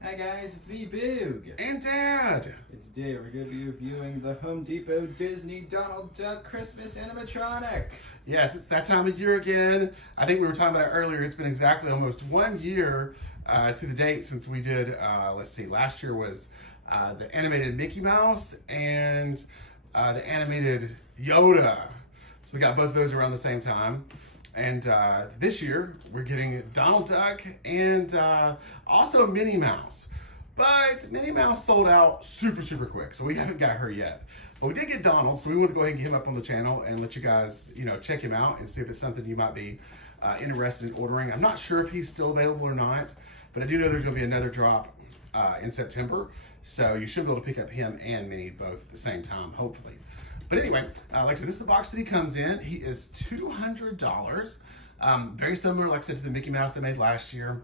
Hi guys, it's me, Boog. And Dad. And today we're going to be reviewing the Home Depot Disney Donald Duck Christmas Animatronic. Yes, it's that time of year again. I think we were talking about it earlier. It's been exactly almost 1 year to the date since we did, let's see, last year was the animated Mickey Mouse and the animated Yoda. So we got both of those around the same time. And this year, we're getting Donald Duck and also Minnie Mouse. But Minnie Mouse sold out super quick, so we haven't got her yet. But we did get Donald, so we want to go ahead and get him up on the channel and let you guys, check him out and see if it's something you might be interested in ordering. I'm not sure if he's still available or not, but I do know there's going to be another drop in September. So you should be able to pick up him and Minnie both at the same time, hopefully. But anyway, like I said, this is the box that he comes in. He is $200. Very similar, like I said, to the Mickey Mouse they made last year.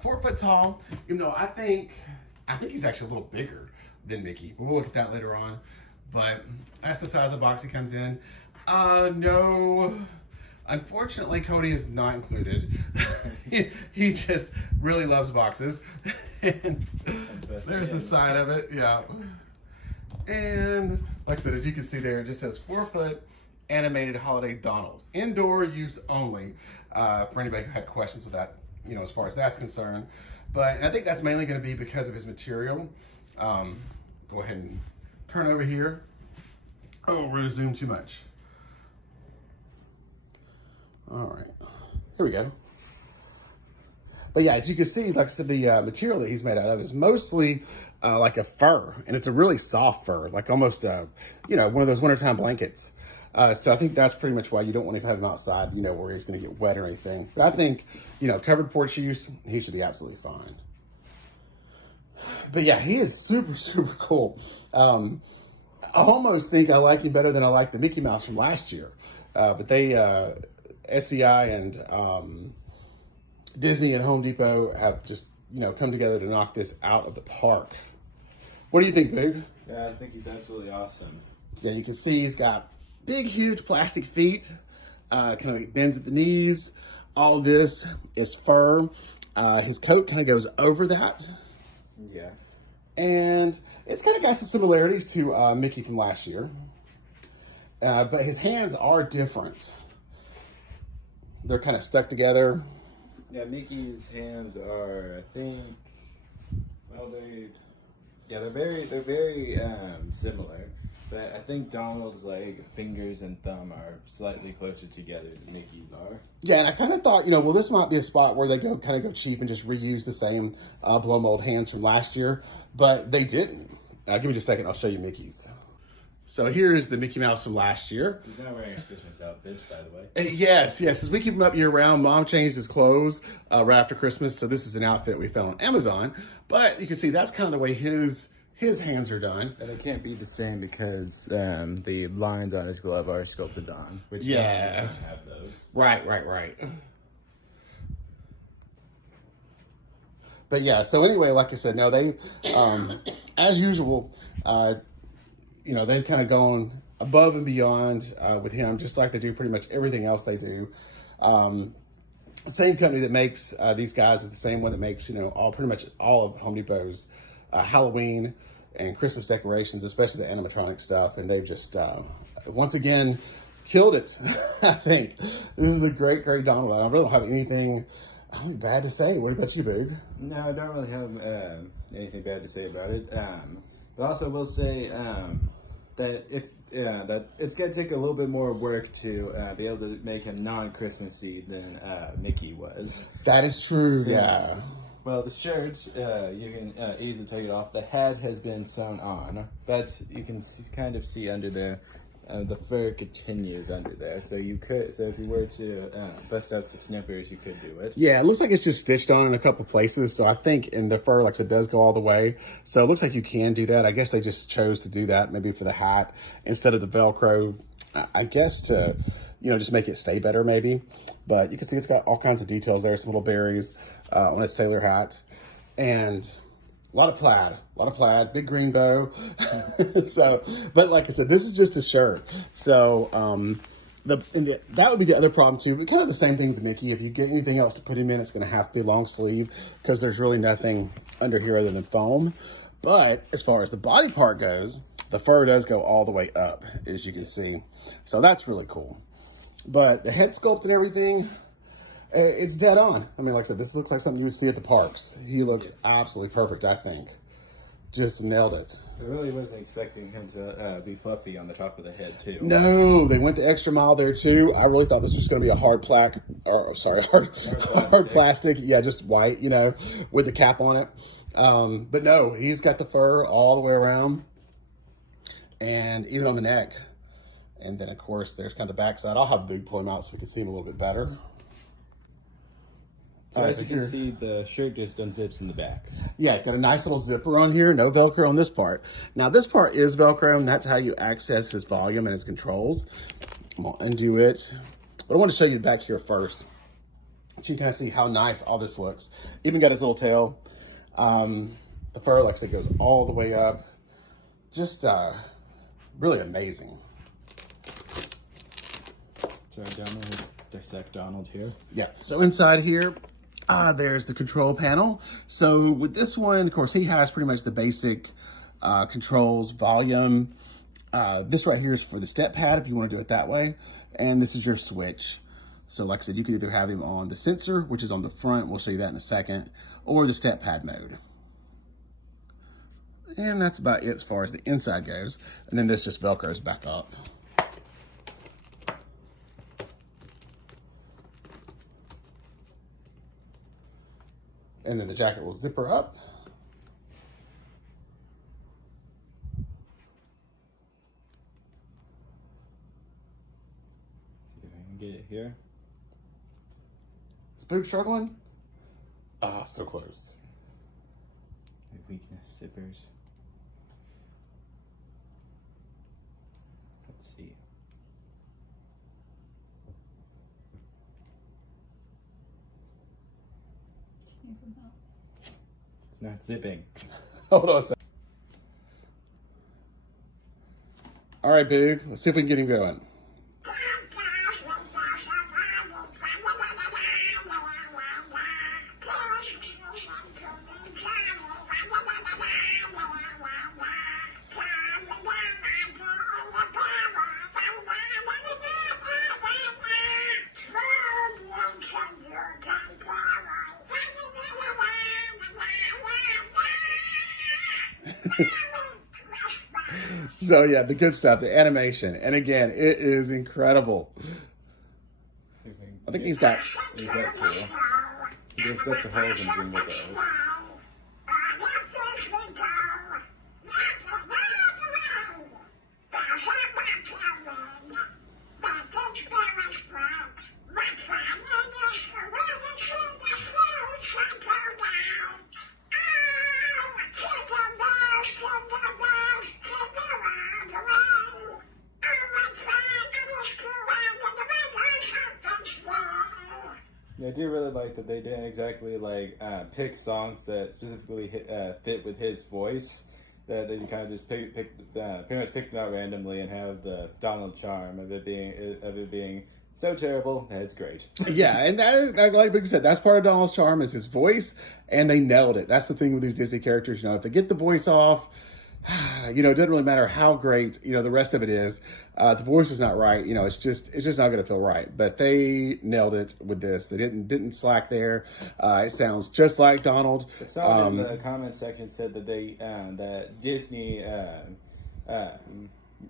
4 foot tall, even though I think he's actually a little bigger than Mickey. But we'll look at that later on. But that's the size of the box he comes in. No, unfortunately, Cody is not included. he just really loves boxes. And there's the side of it, yeah. And like I said, as you can see there, it just says 4 foot animated holiday Donald. Indoor use only, for anybody who had questions with that, as far as that's concerned. But I think that's mainly going to be because of his material. Go ahead and turn over here. Oh, we're going to zoom too much. All right, here we go. But yeah, as you can see, like I said, the material that he's made out of is mostly like a fur, and it's a really soft fur, like almost, one of those wintertime blankets. So I think that's pretty much why you don't want to have him outside, where he's going to get wet or anything. But I think, covered porch use, he should be absolutely fine. But yeah, he is super cool. I almost think I like him better than I like the Mickey Mouse from last year. But they, SVI and Disney and Home Depot have just, come together to knock this out of the park. What do you think, Big? Yeah, I think he's absolutely awesome. Yeah, you can see he's got big, huge plastic feet, kind of bends at the knees. All this is fur. His coat kind of goes over that. Yeah. And it's kind of got some similarities to Mickey from last year. But his hands are different. They're kind of stuck together. Yeah, Mickey's hands are, I think, well, they're very similar. But I think Donald's fingers and thumb are slightly closer together than Mickey's are. Yeah, and I kind of thought, well, this might be a spot where they go cheap and just reuse the same blow mold hands from last year, but they didn't. Give me just a second, I'll show you Mickey's. So here is the Mickey Mouse from last year. He's not wearing his Christmas outfit, by the way. Yes. As we keep him up year round, Mom changed his clothes right after Christmas, so this is an outfit we found on Amazon. But you can see that's kind of the way his hands are done. And it can't be the same because the lines on his glove are sculpted on, which yeah, doesn't have those. Right. But yeah, so anyway, like I said, no, they, as usual, they've kind of gone above and beyond with him, just like they do pretty much everything else they do. Same company that makes these guys is the same one that makes, pretty much all of Home Depot's Halloween and Christmas decorations, especially the animatronic stuff. And they've just, once again, killed it. I think this is a great Donald. I really don't have anything bad to say. What about you, Boog? No, I don't really have anything bad to say about it. But also will say that it's gonna take a little bit more work to be able to make him non-Christmassy than Mickey was. That is true. Since, yeah. Well, the shirt you can easily take it off. The hat has been sewn on, but you can kind of see under there. The fur continues under there, so if you were to bust out some snippers, you could do it. Yeah, it looks like it's just stitched on in a couple places, so I think in the fur, like I said, does go all the way, so it looks like you can do that. I guess they just chose to do that maybe for the hat instead of the Velcro, I guess to, just make it stay better maybe, but you can see it's got all kinds of details there, some little berries on his sailor hat, and a lot of plaid, big green bow. So, but like I said, this is just a shirt. So, that would be the other problem too, but kind of the same thing with Mickey. If you get anything else to put him in, it's going to have to be long sleeve because there's really nothing under here other than foam. But as far as the body part goes, the fur does go all the way up, as you can see. So that's really cool. But the head sculpt and everything, it's dead on. I mean, like I said, this looks like something you would see at the parks. He looks absolutely perfect, I think. Just nailed it. I really wasn't expecting him to be fluffy on the top of the head too. No, they went the extra mile there too. I really thought this was going to be a hard plastic. Yeah, just white, you know, with the cap on it. But no, he's got the fur all the way around, and even on the neck. And then of course there's kind of the backside. I'll have Boog pull him out so we can see him a little bit better. So as you can see, the shirt just unzips in the back. Yeah, got a nice little zipper on here. No Velcro on this part. Now, this part is Velcro, and that's how you access his volume and his controls. I'm going to undo it. But I want to show you the back here first, so you can kind of see how nice all this looks. Even got his little tail. The fur, like I said, goes all the way up. Just really amazing. Sorry, Donald. Dissect Donald here. Yeah, so inside here, there's the control panel. So with this one, of course, he has pretty much the basic controls, volume. This right here is for the step pad if you want to do it that way. And this is your switch. So like I said, you can either have him on the sensor, which is on the front, we'll show you that in a second, or the step pad mode. And that's about it as far as the inside goes. And then this just Velcros back up. And then the jacket will zipper up. See if I can get it here. Is Boog struggling? Ah, so close. Weakness zippers. Let's see. It's not zipping. Hold on a second. All right, Boog, let's see if we can get him going. So yeah, the good stuff, the animation, and again, it is incredible. I think he's got. He's got two. He goes up the holes and jingle bells. I do really like that they didn't exactly like pick songs that specifically fit with his voice. That you kind of just pretty much picked them out randomly and have the Donald charm of it being so terrible that it's great. Yeah, and that is, like Big said, that's part of Donald's charm is his voice, and they nailed it. That's the thing with these Disney characters. You know, if they get the voice off, you know, it doesn't really matter how great, you know, the rest of it is. The voice is not right. You know, it's just not going to feel right. But they nailed it with this. They didn't slack there. It sounds just like Donald. But someone in the comment section said that that Disney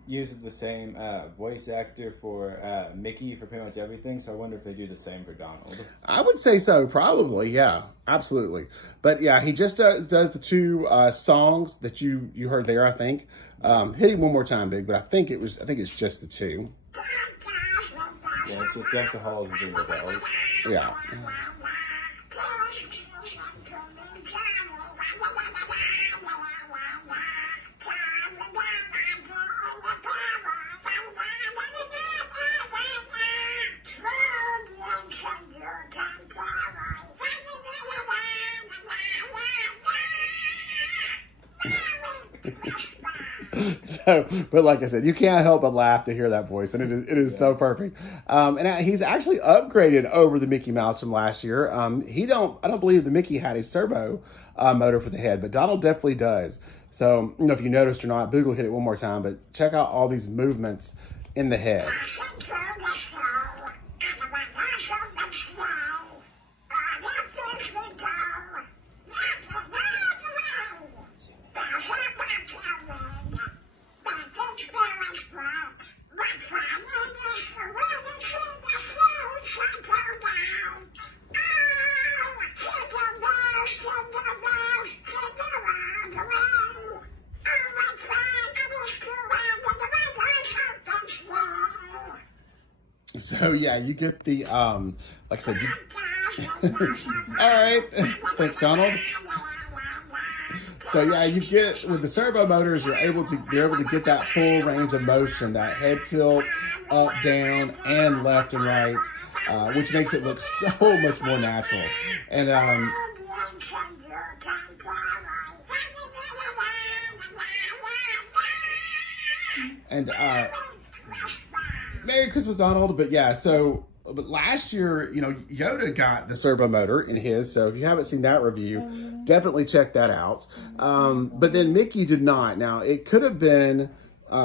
uses the same voice actor for Mickey for pretty much everything. So I wonder if they do the same for Donald. I would say so, probably. Yeah, absolutely. But yeah, he just does the two songs that you heard there. I think hit him one more time, Big. But I think it's just the two. Yeah, it's just Deck the Halls and Jingle Bells. Yeah. So, but like I said, you can't help but laugh to hear that voice, and it is so perfect. And he's actually upgraded over the Mickey Mouse from last year. I don't believe the Mickey had a servo motor for the head, but Donald definitely does. So, if you noticed or not, Boogle hit it one more time, but check out all these movements in the head. So yeah, you get the like I said. All right, thanks, Donald. So yeah, you get with the servo motors, you're able to get that full range of motion, that head tilt, up, down, and left and right, which makes it look so much more natural. And Merry Christmas, Donald. But yeah, but last year, Yoda got the servo motor in his. So if you haven't seen that review, definitely check that out. But then Mickey did not. Now, it could have been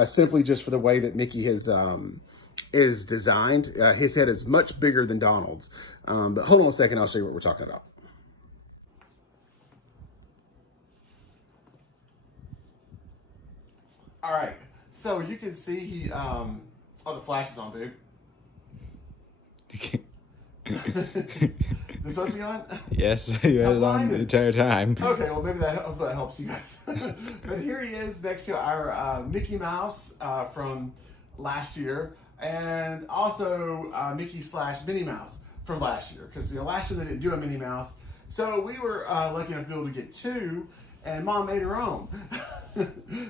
simply just for the way that Mickey is designed. His head is much bigger than Donald's. But hold on a second, I'll show you what we're talking about. All right, so you can see he, the flash is on, dude. This supposed to be on? Yes, you had it on the entire time. Okay, well maybe that helps you guys. But here he is next to our Mickey Mouse from last year, and also Mickey/Minnie Mouse from last year. Because last year they didn't do a Minnie Mouse, so we were lucky enough to be able to get two, and Mom made her own.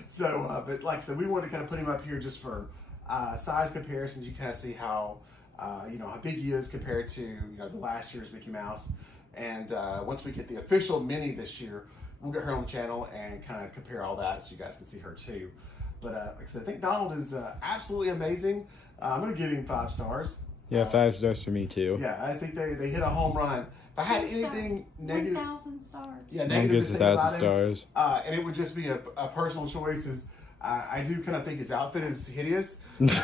So, but like I said, we wanted to kind of put him up here just for size comparisons. You kind of see how how big he is compared to the last year's Mickey Mouse. And once we get the official Minnie this year, we'll get her on the channel and kind of compare all that so you guys can see her too. But like I said, I think Donald is absolutely amazing. I'm going to give him 5 stars. Yeah, 5 stars for me too. Yeah, I think they hit a home run. If I had anything negative, 1,000 stars. Yeah, negative to say about him, 1,000 stars. And it would just be a personal choice. I do kind of think his outfit is hideous, but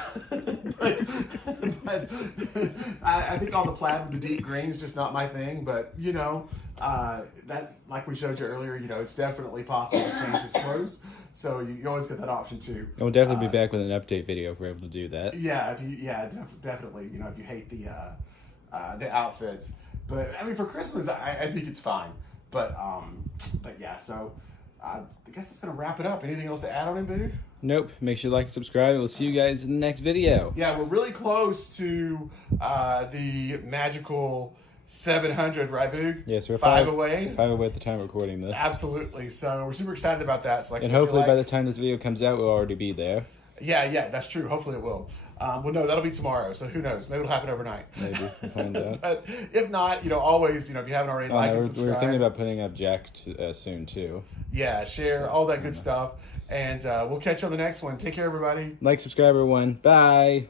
I think all the plaid with the deep green is just not my thing. But that, like we showed you earlier, it's definitely possible to change his clothes. So you always get that option too. And we'll definitely be back with an update video if we're able to do that. Yeah, definitely. If you hate the outfits, but I mean for Christmas, I think it's fine. But yeah, so. I guess that's going to wrap it up. Anything else to add on him, dude? Nope. Make sure you like and subscribe, and we'll see you guys in the next video. Yeah, we're really close to the magical 700, right, Boog? Yes, we're 5 away. 5 away at the time of recording this. Absolutely. So we're super excited about that. So and hopefully by the time this video comes out, we'll already be there. Yeah, that's true. Hopefully it will. Well, no, that'll be tomorrow. So who knows? Maybe it'll happen overnight. Maybe. We'll find out. But if not, always, if you haven't already, and subscribe. We're thinking about putting up Jack soon, too. Yeah, share, all that good stuff. And we'll catch you on the next one. Take care, everybody. Like, subscribe, everyone. Bye.